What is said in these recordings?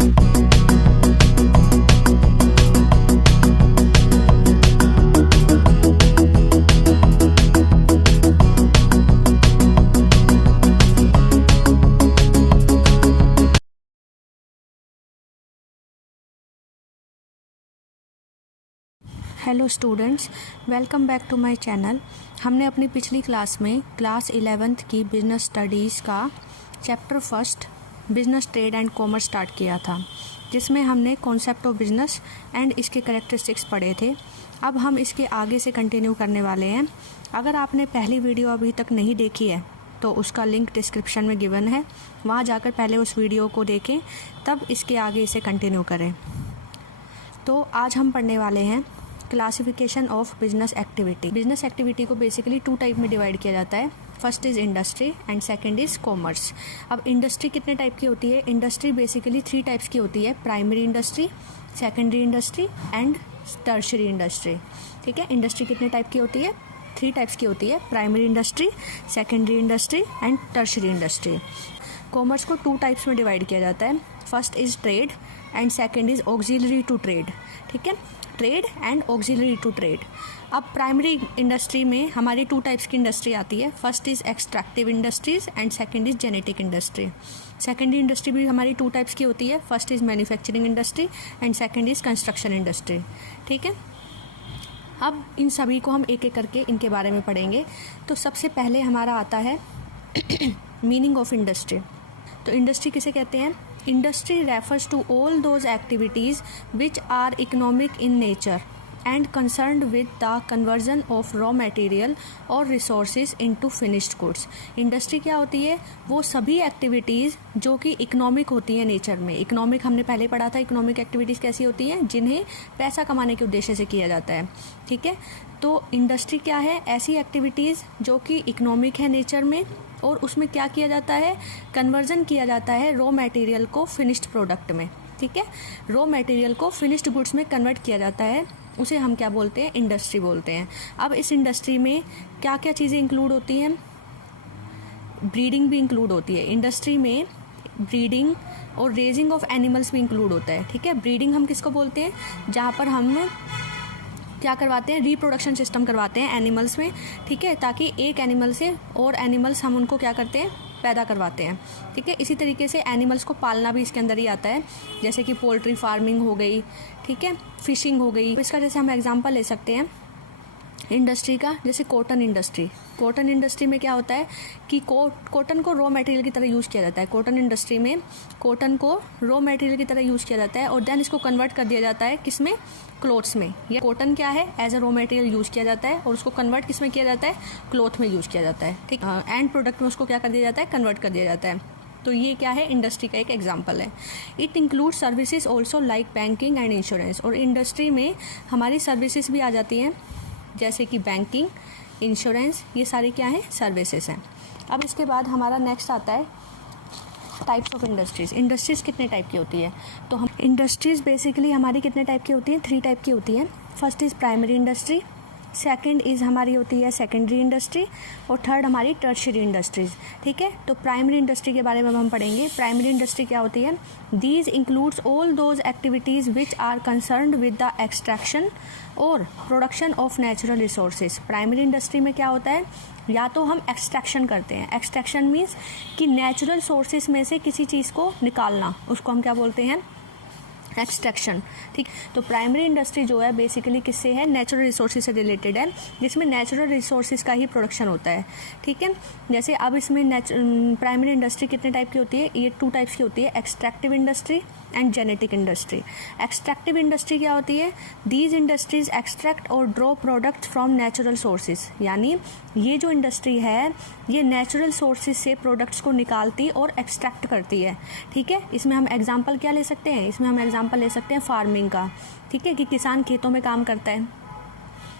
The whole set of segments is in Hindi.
Hello students, welcome back to my channel. हमने अपनी पिछली क्लास में क्लास 11th की बिजनेस स्टडीज़ का chapter first business trade and commerce start किया था, जिसमें हमने कॉन्सेप्ट ऑफ बिजनेस एंड इसके कैरेक्टरिस्टिक्स पढ़े थे। अब हम इसके आगे से कंटिन्यू करने वाले हैं। अगर आपने पहली वीडियो अभी तक नहीं देखी है तो उसका लिंक डिस्क्रिप्शन में गिवन है, वहाँ जाकर पहले उस वीडियो को देखें, तब इसके आगे इसे कंटिन्यू करें। तो आज हम पढ़ने वाले हैं classification of business activity. Business activity को बेसिकली टू टाइप में डिवाइड किया जाता है। First is industry and second is commerce. अब इंडस्ट्री कितने टाइप की होती है? इंडस्ट्री बेसिकली थ्री टाइप्स की होती है: primary industry, secondary industry and tertiary industry. ठीक है, इंडस्ट्री कितने टाइप की होती है? थ्री टाइप्स की होती है: primary industry, secondary industry and tertiary industry. Commerce को टू टाइप्स में डिवाइड किया जाता है। First is trade and second is auxiliary to trade. ठीक है, trade and auxiliary to trade. अब प्राइमरी इंडस्ट्री में हमारी टू टाइप्स की इंडस्ट्री आती है। First is extractive industries and second is genetic industry. Secondary industry भी हमारी टू टाइप्स की होती है। First is manufacturing industry and second is construction industry. ठीक है, अब इन सभी को हम एक एक करके इनके बारे में पढ़ेंगे। तो सबसे पहले हमारा आता है मीनिंग ऑफ इंडस्ट्री। तो इंडस्ट्री किसे कहते हैं? Industry refers to all those activities which are economic in nature and concerned with the conversion of raw material or resources into finished goods. Industry क्या होती है? वो सभी एक्टिविटीज़ जो कि इकोनॉमिक होती हैं नेचर में। इकोनॉमिक हमने पहले पढ़ा था, इकोनॉमिक एक्टिविटीज़ कैसी होती हैं? जिन्हें पैसा कमाने के उद्देश्य से किया जाता है। ठीक है, तो इंडस्ट्री क्या है? ऐसी एक्टिविटीज़ जो कि इकोनॉमिक है नेचर में, और उसमें क्या किया जाता है? कन्वर्जन किया जाता है रॉ मटेरियल को फिनिश्ड प्रोडक्ट में। ठीक है, रॉ मटेरियल को फिनिश्ड गुड्स में कन्वर्ट किया जाता है, उसे हम क्या बोलते हैं? इंडस्ट्री बोलते हैं। अब इस इंडस्ट्री में क्या क्या चीज़ें इंक्लूड होती हैं? ब्रीडिंग भी इंक्लूड होती है। इंडस्ट्री में ब्रीडिंग और रेजिंग ऑफ एनिमल्स भी इंक्लूड होता है। ठीक है, ब्रीडिंग हम किसको बोलते हैं? जहाँ पर हम क्या करवाते हैं? रिप्रोडक्शन सिस्टम करवाते हैं एनिमल्स में। ठीक है, ताकि एक एनिमल से और एनिमल्स हम उनको क्या करते हैं? पैदा करवाते हैं। ठीक है, इसी तरीके से एनिमल्स को पालना भी इसके अंदर ही आता है, जैसे कि पोल्ट्री फार्मिंग हो गई, ठीक है, फिशिंग हो गई। इसका जैसे हम एग्जांपल ले सकते हैं इंडस्ट्री का, जैसे कॉटन इंडस्ट्री। कॉटन इंडस्ट्री में क्या होता है कि कॉटन को रॉ मटेरियल की तरह यूज़ किया जाता है। कॉटन इंडस्ट्री में कॉटन को रॉ मटेरियल की तरह यूज़ किया जाता है और देन इसको कन्वर्ट कर दिया जाता है किस में? क्लोथ्स में। या कॉटन क्या है? As a raw material use किया जाता है और उसको कन्वर्ट किस में किया जाता है? क्लॉथ में यूज़ किया जाता है। ठीक, एंड प्रोडक्ट में उसको क्या कर दिया जाता है? कन्वर्ट कर दिया जाता है। तो ये क्या है? इंडस्ट्री का एक एग्जांपल है। It include services also like banking and insurance. और इंडस्ट्री में हमारी सर्विसेज भी आ जाती हैं, जैसे कि बैंकिंग, इंश्योरेंस, ये सारी क्या है? सर्विसेज हैं। अब इसके बाद हमारा नेक्स्ट आता है टाइप्स ऑफ इंडस्ट्रीज़। इंडस्ट्रीज़ कितने टाइप की होती है? तो हम इंडस्ट्रीज़ बेसिकली हमारी कितने टाइप की होती हैं? थ्री टाइप की होती हैं। First is primary industry, second is हमारी होती है सेकेंडरी इंडस्ट्री, और थर्ड हमारी टर्शरी इंडस्ट्रीज़। ठीक है, तो प्राइमरी इंडस्ट्री के बारे में हम पढ़ेंगे। प्राइमरी इंडस्ट्री क्या होती है? These includes all those activities which are concerned with the extraction और production of natural resources. Primary industry में क्या होता है? या तो हम एक्सट्रैक्शन करते हैं। एक्सट्रैक्शन मीन्स कि नेचुरल सोर्सेज में से किसी चीज़ को निकालना, उसको हम क्या बोलते हैं? एक्सट्रैक्शन। ठीक, तो प्राइमरी इंडस्ट्री जो है बेसिकली किससे है? नेचुरल रिसोर्सेज से रिलेटेड है, जिसमें नेचुरल रिसोर्सेज का ही प्रोडक्शन होता है। ठीक है, जैसे अब इसमें प्राइमरी इंडस्ट्री कितने टाइप की होती है? ये टू टाइप्स की होती है: extractive industry and genetic industry. Extractive industry क्या होती है? दीज इंडस्ट्रीज एक्सट्रैक्ट और draw product from natural sources. यानी ये जो इंडस्ट्री है ये नेचुरल सोर्सेज से प्रोडक्ट्स को निकालती और एक्सट्रैक्ट करती है। ठीक है, इसमें हम एग्जांपल क्या ले सकते हैं? इसमें हम एग्जांपल ले सकते हैं फार्मिंग का। ठीक है, कि किसान खेतों में काम करता है,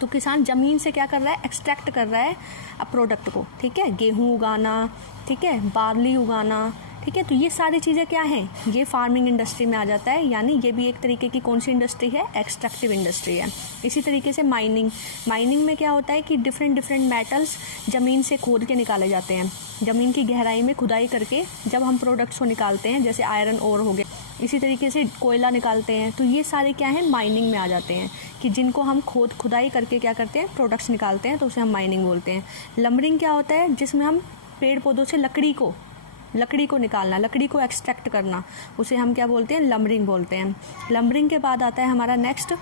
तो किसान ज़मीन से क्या कर रहा है? एक्सट्रैक्ट कर रहा है अब प्रोडक्ट को। ठीक है, गेहूँ उगाना, ठीक है, बार्ली उगाना। ठीक है, तो ये सारी चीज़ें क्या हैं? ये फार्मिंग इंडस्ट्री में आ जाता है। यानी ये भी एक तरीके की कौन सी इंडस्ट्री है? एक्सट्रैक्टिव इंडस्ट्री है। इसी तरीके से माइनिंग में क्या होता है कि डिफरेंट मेटल्स ज़मीन से खोद के निकाले जाते हैं। ज़मीन की गहराई में खुदाई करके जब हम प्रोडक्ट्स को निकालते हैं, जैसे आयरन ओर हो गया, इसी तरीके से कोयला निकालते हैं। तो ये सारे क्या हैं, माइनिंग में आ जाते हैं, कि जिनको हम खुदाई करके क्या करते हैं, प्रोडक्ट्स निकालते हैं, तो उसे हम माइनिंग बोलते हैं। लंबरिंग क्या होता है, जिसमें हम पेड़ पौधों से लकड़ी को निकालना, लकड़ी को एक्सट्रैक्ट करना, उसे हम क्या बोलते हैं, लंबरिंग बोलते हैं। लंबरिंग के बाद आता है हमारा नेक्स्ट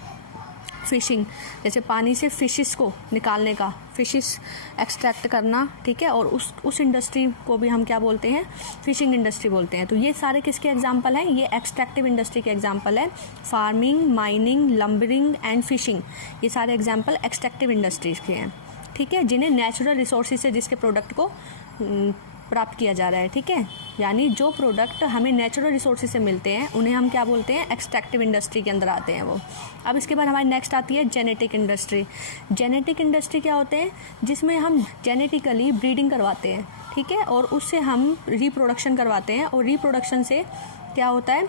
फ़िशिंग, जैसे पानी से फिशेस को निकालने का, फिशेस एक्सट्रैक्ट करना, ठीक है, और उस इंडस्ट्री को भी हम क्या बोलते हैं, फ़िशिंग इंडस्ट्री बोलते हैं। तो ये सारे किसके एग्जांपल हैं, ये एक्सट्रैक्टिव इंडस्ट्री के एग्जांपल हैं। Farming, mining, lumbering and fishing, ये सारे एग्जांपल एक्सट्रैक्टिव इंडस्ट्रीज़ के हैं, ठीक है, जिन्हें नेचुरल रिसोर्सेज से जिसके प्रोडक्ट को प्राप्त किया जा रहा है, ठीक है, यानी जो प्रोडक्ट हमें नेचुरल रिसोर्सेज से मिलते हैं उन्हें हम क्या बोलते हैं, एक्सट्रैक्टिव इंडस्ट्री के अंदर आते हैं वो। अब इसके बाद हमारी नेक्स्ट आती है जेनेटिक इंडस्ट्री। जेनेटिक इंडस्ट्री क्या होते हैं, जिसमें हम जेनेटिकली ब्रीडिंग करवाते हैं, ठीक है, और उससे हम रिप्रोडक्शन करवाते हैं, और रिप्रोडक्शन से क्या होता है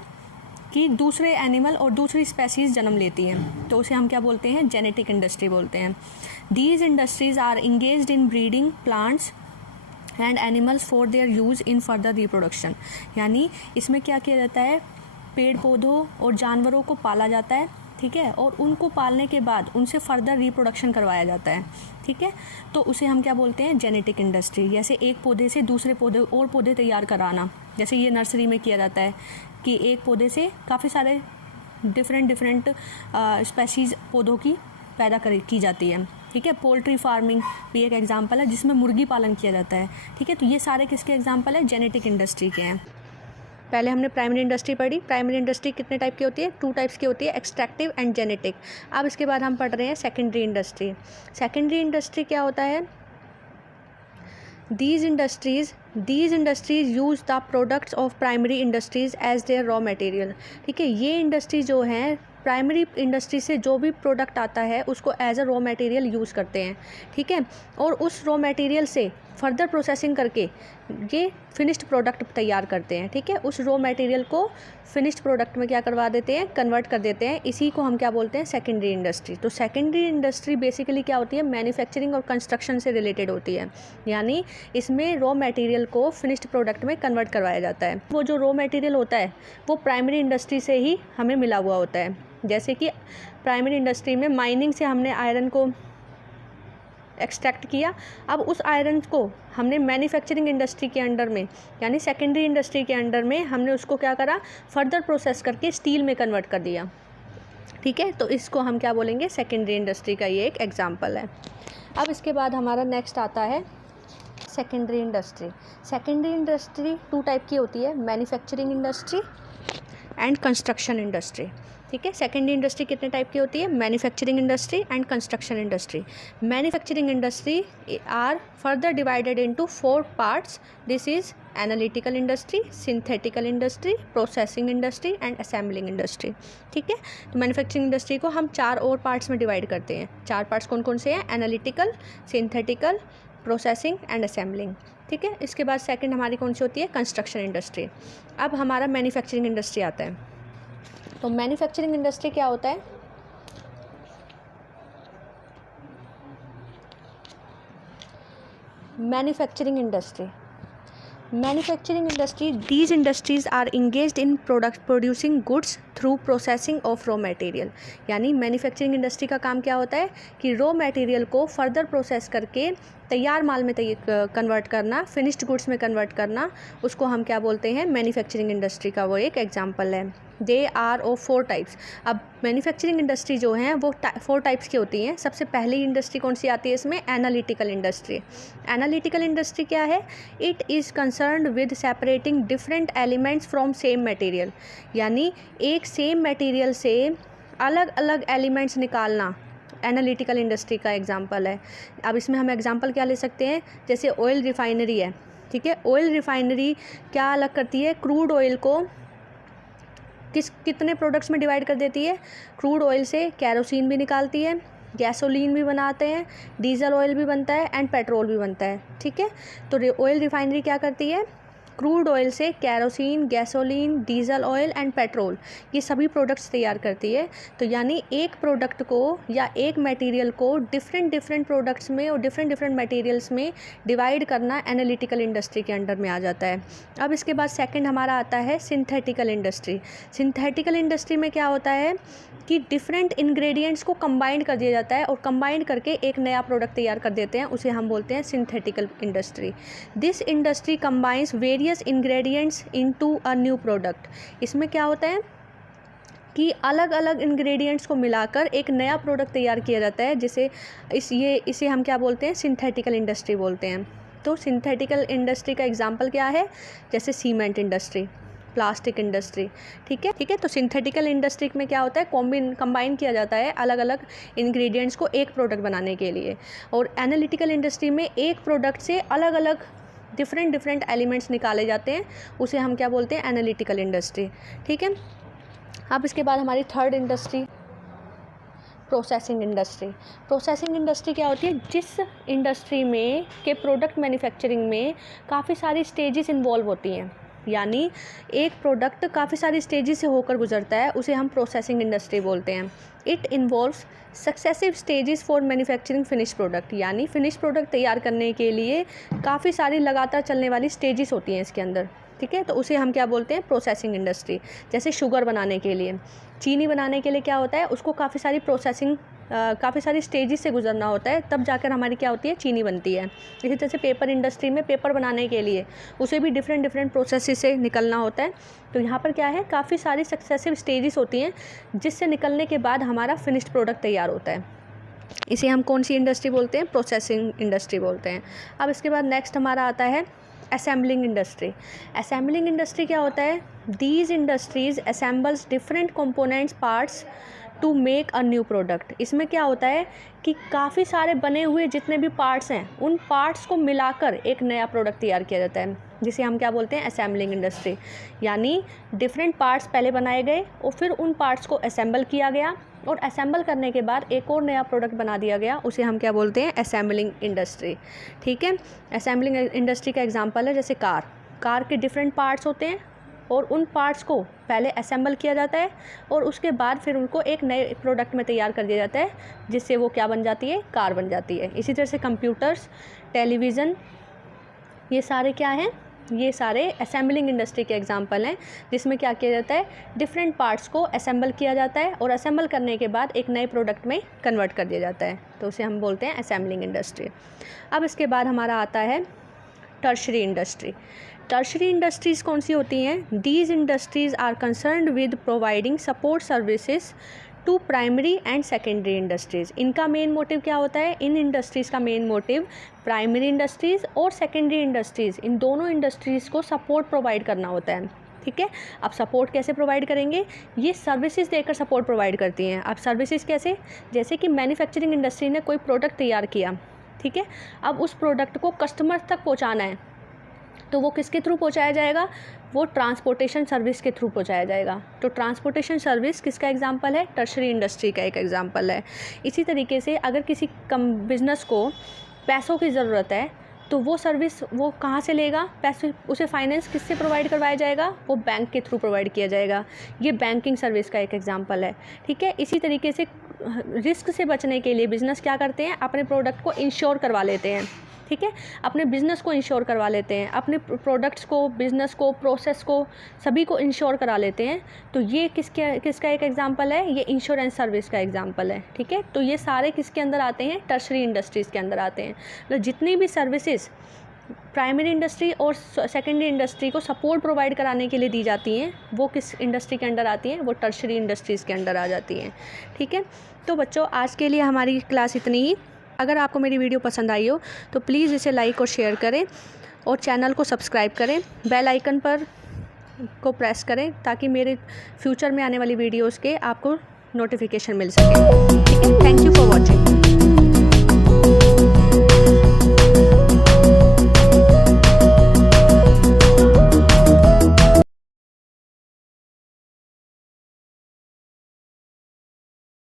कि दूसरे एनिमल और दूसरी स्पेसीज़ जन्म लेती हैं, तो उसे हम क्या बोलते हैं, जेनेटिक इंडस्ट्री बोलते हैं। These industries are engaged in breeding plants and animals for their use in further reproduction, यानी इसमें क्या किया जाता है, पेड़ पौधों और जानवरों को पाला जाता है, ठीक है, और उनको पालने के बाद उनसे फर्दर रिप्रोडक्शन करवाया जाता है, ठीक है, तो उसे हम क्या बोलते हैं, जेनेटिक इंडस्ट्री। जैसे एक पौधे से दूसरे पौधे और पौधे तैयार कराना, जैसे ये नर्सरी में किया जाता है कि एक पौधे से काफ़ी सारे डिफरेंट स्पेसीज़ पौधों की पैदा की जाती है, ठीक है। पोल्ट्री फार्मिंग भी एक एग्जांपल है जिसमें मुर्गी पालन किया जाता है, ठीक है। तो ये सारे किसके एग्जांपल है, जेनेटिक इंडस्ट्री के हैं। पहले हमने प्राइमरी इंडस्ट्री पढ़ी। प्राइमरी इंडस्ट्री कितने टाइप की होती है, 2 टाइप्स की होती है, एक्सट्रैक्टिव एंड जेनेटिक। अब इसके बाद हम पढ़ रहे हैं सेकेंडरी इंडस्ट्री। सेकेंडरी इंडस्ट्री क्या होता है, These industries use the products of primary industries as their raw material, ठीक है। ये इंडस्ट्री जो है प्राइमरी इंडस्ट्री से जो भी प्रोडक्ट आता है उसको as a raw material use करते हैं, ठीक है, और उस रॉ मटेरियल से फर्दर प्रोसेसिंग करके ये फिनिश्ड प्रोडक्ट तैयार करते हैं, ठीक है। उस रॉ मटेरियल को फिनिश्ड प्रोडक्ट में क्या करवा देते हैं, कन्वर्ट कर देते हैं। इसी को हम क्या बोलते हैं, सेकेंडरी इंडस्ट्री। तो सेकेंडरी इंडस्ट्री बेसिकली क्या होती है, मैन्युफैक्चरिंग और कंस्ट्रक्शन से रिलेटेड होती है, यानी इसमें रॉ मटेरियल को फिनिश्ड प्रोडक्ट में कन्वर्ट करवाया जाता है। वो जो रॉ मटेरियल होता है वो प्राइमरी इंडस्ट्री से ही हमें मिला हुआ होता है। जैसे कि प्राइमरी इंडस्ट्री में माइनिंग से हमने आयरन को एक्सट्रैक्ट किया, अब उस आयरन को हमने मैन्युफैक्चरिंग इंडस्ट्री के अंडर में यानी सेकेंडरी इंडस्ट्री के अंडर में हमने उसको क्या करा, फर्दर प्रोसेस करके स्टील में कन्वर्ट कर दिया, ठीक है। तो इसको हम क्या बोलेंगे, सेकेंडरी इंडस्ट्री का ये एक एग्जांपल है। अब इसके बाद हमारा नेक्स्ट आता है secondary industry. Secondary industry 2 type की होती है, manufacturing industry and construction industry, ठीक है। सेकेंडरी इंडस्ट्री कितने टाइप की होती है, manufacturing industry and construction industry. Manufacturing industry are further divided into 4 parts. This is analytical industry, synthetical industry, processing industry and assembling industry, ठीक है। तो मैन्युफैक्चरिंग इंडस्ट्री को हम 4 और पार्ट्स में डिवाइड करते हैं। 4 पार्ट्स कौन कौन से हैं, analytical, synthetical, processing and assembling, ठीक है। इसके बाद सेकंड हमारी कौन सी होती है, कंस्ट्रक्शन इंडस्ट्री। अब हमारा मैन्युफैक्चरिंग इंडस्ट्री आता है। तो मैन्युफैक्चरिंग इंडस्ट्री क्या होता है, manufacturing industry these industries are engaged in producing goods through processing of raw material। यानी मैन्युफैक्चरिंग इंडस्ट्री का काम क्या होता है कि रॉ मटेरियल को फर्दर प्रोसेस करके तैयार माल में कन्वर्ट करना, फिनिश्ड गुड्स में कन्वर्ट करना, उसको हम क्या बोलते हैं, मैन्युफैक्चरिंग इंडस्ट्री का वो एक एग्जांपल है। They are of 4 types. अब मैन्युफैक्चरिंग इंडस्ट्री जो हैं वो 4 टाइप्स की होती हैं। सबसे पहली इंडस्ट्री कौन सी आती है इसमें, एनालिटिकल इंडस्ट्री। एनालिटिकल इंडस्ट्री क्या है, it is concerned with separating different elements from same material, यानी एक सेम मटेरियल से अलग अलग एलिमेंट्स निकालना एनालिटिकल इंडस्ट्री का एग्जांपल है। अब इसमें हम एग्जांपल क्या ले सकते हैं, जैसे ऑयल रिफाइनरी है, ठीक है। ऑयल रिफाइनरी क्या अलग करती है, क्रूड ऑयल को कितने प्रोडक्ट्स में डिवाइड कर देती है, क्रूड ऑयल से कैरोसिन भी निकालती है, गैसोलीन भी बनाते हैं, डीजल ऑयल भी बनता है एंड पेट्रोल भी बनता है, ठीक है। तो ऑयल रिफाइनरी क्या करती है, क्रूड ऑयल से kerosene, gasoline, diesel oil and petrol, ये सभी प्रोडक्ट्स तैयार करती है। तो यानी एक प्रोडक्ट को या एक मटेरियल को डिफरेंट प्रोडक्ट्स में और डिफरेंट मटेरियल्स में डिवाइड करना एनालिटिकल इंडस्ट्री के अंडर में आ जाता है। अब इसके बाद सेकंड हमारा आता है सिंथेटिकल इंडस्ट्री। सिंथेटिकल इंडस्ट्री में क्या होता है कि डिफरेंट इंग्रेडिएंट्स को कंबाइन कर दिया जाता है और कंबाइन करके एक नया प्रोडक्ट तैयार कर देते हैं, उसे हम बोलते हैं synthetical industry. This industry combines various ingredients into a new product. इसमें क्या होता है कि अलग अलग इंग्रेडिएंट्स को मिलाकर एक नया प्रोडक्ट तैयार किया जाता है, इसे हम क्या बोलते हैं, सिंथेटिकल इंडस्ट्री बोलते हैं। तो सिंथेटिकल इंडस्ट्री का एग्जांपल क्या है, जैसे सीमेंट इंडस्ट्री, प्लास्टिक इंडस्ट्री। ठीक है। तो सिंथेटिकल इंडस्ट्री में क्या होता है, कंबाइन किया जाता है अलग अलग इंग्रेडिएंट्स को एक प्रोडक्ट बनाने के लिए। और एनालिटिकल इंडस्ट्री में एक प्रोडक्ट से अलग अलग डिफरेंट एलिमेंट्स निकाले जाते हैं, उसे हम क्या बोलते हैं, एनालिटिकल इंडस्ट्री। ठीक है। अब इसके बाद हमारी third industry processing industry. Processing industry क्या होती है, जिस इंडस्ट्री में के प्रोडक्ट मैन्युफैक्चरिंग में काफ़ी सारी स्टेजेस इन्वॉल्व होती हैं, यानी एक प्रोडक्ट काफ़ी सारी स्टेजेस से होकर गुजरता है, उसे हम प्रोसेसिंग इंडस्ट्री बोलते हैं। It involves successive stages for manufacturing finish product, यानी फिनिश प्रोडक्ट तैयार करने के लिए काफ़ी सारी लगातार चलने वाली स्टेजेस होती हैं इसके अंदर। ठीक है। तो उसे हम क्या बोलते हैं, प्रोसेसिंग इंडस्ट्री। जैसे शुगर बनाने के लिए, चीनी बनाने के लिए क्या होता है, उसको काफ़ी सारी स्टेजेस से गुजरना होता है, तब जाकर हमारी क्या होती है, चीनी बनती है। इसी तरह से पेपर इंडस्ट्री में पेपर बनाने के लिए उसे भी डिफरेंट प्रोसेस से निकलना होता है। तो यहाँ पर क्या है, काफ़ी सारी सक्सेसिव स्टेजेस होती हैं जिससे निकलने के बाद हमारा फिनिश्ड प्रोडक्ट तैयार होता है। इसे हम कौन सी इंडस्ट्री बोलते हैं, प्रोसेसिंग इंडस्ट्री बोलते हैं। अब इसके बाद नेक्स्ट हमारा आता है असेंबलिंग इंडस्ट्री। असेंबलिंग इंडस्ट्री क्या होता है, these industries assembles different components parts to make a new product. इसमें क्या होता है कि काफ़ी सारे बने हुए जितने भी पार्ट्स हैं, उन पार्ट्स को मिलाकर एक नया प्रोडक्ट तैयार किया जाता है, जिसे हम क्या बोलते हैं, असेंबलिंग इंडस्ट्री। यानी डिफरेंट पार्ट्स पहले बनाए गए और फिर उन पार्ट्स को असेंबल किया गया और असेंबल करने के बाद एक और नया प्रोडक्ट बना दिया गया, उसे हम क्या बोलते हैं, असेंबलिंग इंडस्ट्री। ठीक है। असेंबलिंग इंडस्ट्री का एग्जांपल है जैसे कार के डिफरेंट पार्ट्स होते हैं और उन पार्ट्स को पहले असेंबल किया जाता है और उसके बाद फिर उनको एक नए प्रोडक्ट में तैयार कर दिया जाता है, जिससे वो क्या बन जाती है, कार बन जाती है। इसी तरह से कंप्यूटर्स, टेलीविज़न, ये सारे क्या हैं, ये सारे असेंबलिंग इंडस्ट्री के एग्जांपल हैं, जिसमें क्या किया जाता है, डिफरेंट पार्ट्स को असेंबल किया जाता है और असेंबल करने के बाद एक नए प्रोडक्ट में कन्वर्ट कर दिया जाता है, तो उसे हम बोलते हैं असेंबलिंग इंडस्ट्री। अब इसके बाद हमारा आता है टर्शरी इंडस्ट्री। टर्शरी इंडस्ट्रीज़ कौन सी होती हैं, these industries are concerned with providing support services to primary and secondary industries. इनका मेन मोटिव क्या होता है, इन इंडस्ट्रीज़ का मेन मोटिव प्राइमरी इंडस्ट्रीज़ और सेकेंडरी इंडस्ट्रीज़, इन दोनों इंडस्ट्रीज़ को सपोर्ट प्रोवाइड करना होता है। ठीक है। अब सपोर्ट कैसे प्रोवाइड करेंगे, ये सर्विसेज देकर सपोर्ट प्रोवाइड करती हैं। अब सर्विसेज कैसे, जैसे कि मैन्युफैक्चरिंग इंडस्ट्री ने कोई प्रोडक्ट तैयार किया, ठीक है, अब उस प्रोडक्ट को कस्टमर तक पहुँचाना है, तो वो किसके थ्रू पहुंचाया जाएगा, वो ट्रांसपोर्टेशन सर्विस के थ्रू पहुंचाया जाएगा। तो ट्रांसपोर्टेशन सर्विस किसका एग्जांपल है, टर्शरी इंडस्ट्री का एक एग्जांपल है। इसी तरीके से अगर किसी बिज़नेस को पैसों की ज़रूरत है, तो वो सर्विस वो कहाँ से लेगा पैसे, उसे फाइनेंस किससे प्रोवाइड करवाया जाएगा, वो बैंक के थ्रू प्रोवाइड किया जाएगा। ये बैंकिंग सर्विस का एक एग्जांपल है। ठीक है। इसी तरीके से रिस्क से बचने के लिए बिज़नेस क्या करते हैं, अपने प्रोडक्ट को इंश्योर करवा लेते हैं। ठीक है। अपने बिज़नेस को इंश्योर करवा लेते हैं, अपने प्रोडक्ट्स को, बिज़नेस को, प्रोसेस को, सभी को इंश्योर करा लेते हैं। तो ये किसका एक एग्जांपल है, ये इंश्योरेंस सर्विस का एग्जांपल है। ठीक है। तो ये सारे किसके अंदर आते हैं, टर्शरी इंडस्ट्रीज़ के अंदर आते हैं। तो जितनी भी सर्विसेज प्राइमरी इंडस्ट्री और सेकेंडरी इंडस्ट्री को सपोर्ट प्रोवाइड कराने के लिए दी जाती हैं, वो किस इंडस्ट्री के अंडर आती हैं, वो टर्शरी इंडस्ट्रीज़ के अंडर आ जाती हैं। ठीक है। तो बच्चों, आज के लिए हमारी क्लास इतनी ही। अगर आपको मेरी वीडियो पसंद आई हो तो प्लीज़ इसे लाइक और शेयर करें और चैनल को सब्सक्राइब करें, बेल आइकन पर को प्रेस करें, ताकि मेरे फ्यूचर में आने वाली वीडियोस के आपको नोटिफिकेशन मिल सके। ठीक है। Thank you for watching.